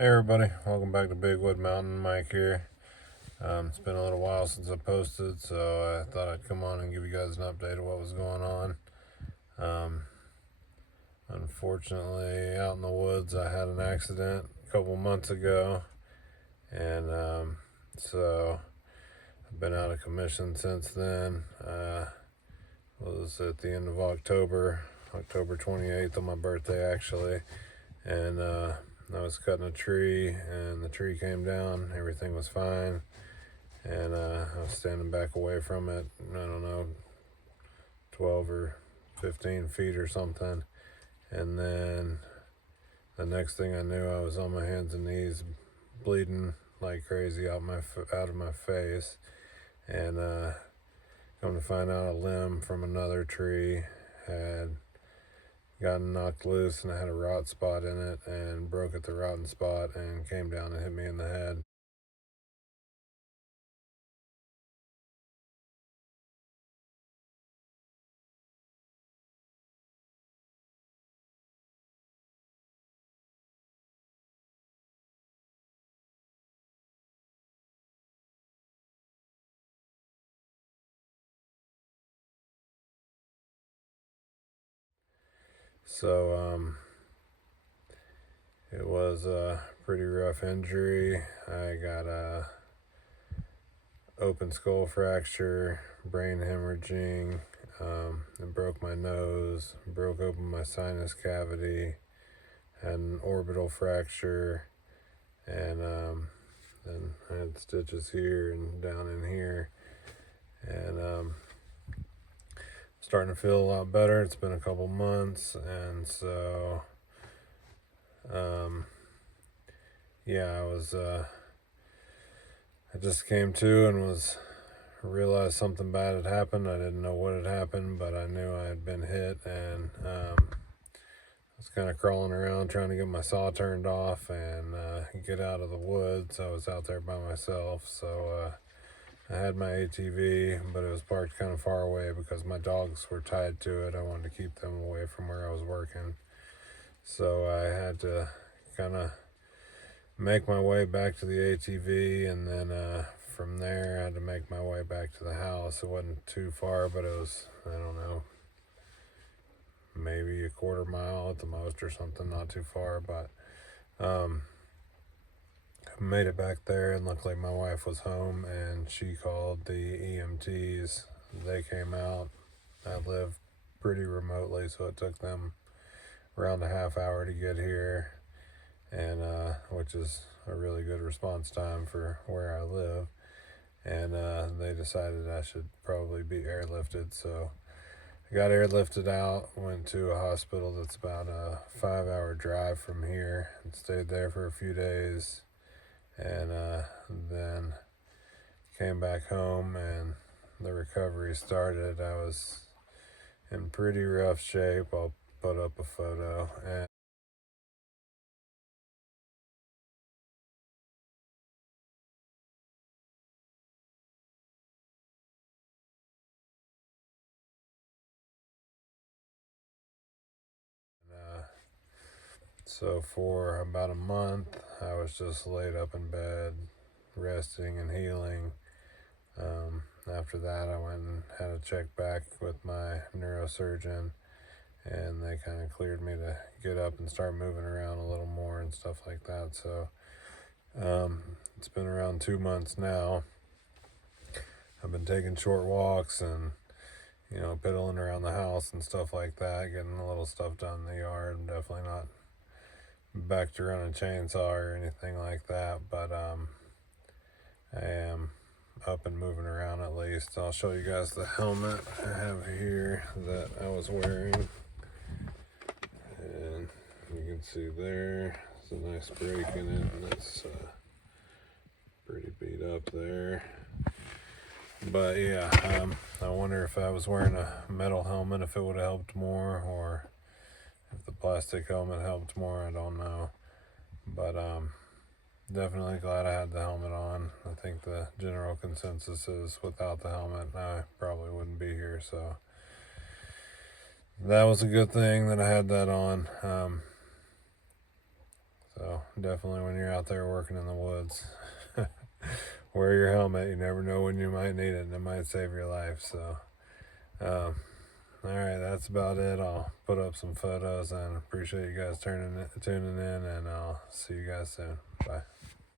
Hey everybody, welcome back to Bigwood Mountain. Mike here. It's been a little while since I posted, so I thought I'd come on and give you guys an update of what was going on. Um, Unfortunately, out in the woods, I had an accident a couple months ago, and so I've been out of commission since then. Was at the end of October, October 28th, on my birthday actually, and I was cutting a tree, and the tree came down. Everything was fine, and I was standing back away from it. I don't know, 12 or 15 feet or something, and then the next thing I knew, I was on my hands and knees, bleeding like crazy out of my face, and come to find out, a limb from another tree had gotten knocked loose, and I had a rot spot in it, and broke at the rotten spot and came down and hit me in the head. So it was a pretty rough injury. I got a open skull fracture, brain hemorrhaging, and broke my nose, broke open my sinus cavity, had an orbital fracture, and then I had stitches here and down in here, and starting to feel a lot better. It's been a couple months, and so yeah, I just came to and realized something bad had happened. I didn't know what had happened, but I knew I had been hit, and I was kind of crawling around trying to get my saw turned off and get out of the woods. I was out there by myself, so I had my ATV, but it was parked kind of far away because my dogs were tied to it. I wanted to keep them away from where I was working, so I had to kind of make my way back to the ATV, and then from there I had to make my way back to the house. It wasn't too far, but it was, I don't know, maybe a quarter mile at the most or something, not too far, but made it back there, and luckily my wife was home, and she called the EMTs. They came out. I live pretty remotely, so it took them around a half hour to get here, and which is a really good response time for where I live. And they decided I should probably be airlifted, so I got airlifted out, went to a hospital that's about a 5-hour drive from here, and stayed there for a few days, and then came back home, and the recovery started. I was in pretty rough shape. I'll put up a photo. And so for about a month, I was just laid up in bed, resting and healing. After that, I went and had a check back with my neurosurgeon, and they kind of cleared me to get up and start moving around a little more and stuff like that. So it's been around 2 months now. I've been taking short walks and, piddling around the house and stuff like that, getting a little stuff done in the yard. I'm definitely not back to running a chainsaw or anything like that, but I am up and moving around at least. I'll show you guys the helmet I have here that I was wearing, and you can see there's a nice break in it, and it's pretty beat up there. But yeah, I wonder if I was wearing a metal helmet, if it would have helped more, or if the plastic helmet helped more. I don't know, but definitely glad I had the helmet on. I think the general consensus is without the helmet, I probably wouldn't be here. So that was a good thing that I had that on. So definitely when you're out there working in the woods. Wear your helmet. You never know when you might need it, and it might save your life. So, all right, that's about it. I'll put up some photos and appreciate you guys tuning in, and I'll see you guys soon. Bye.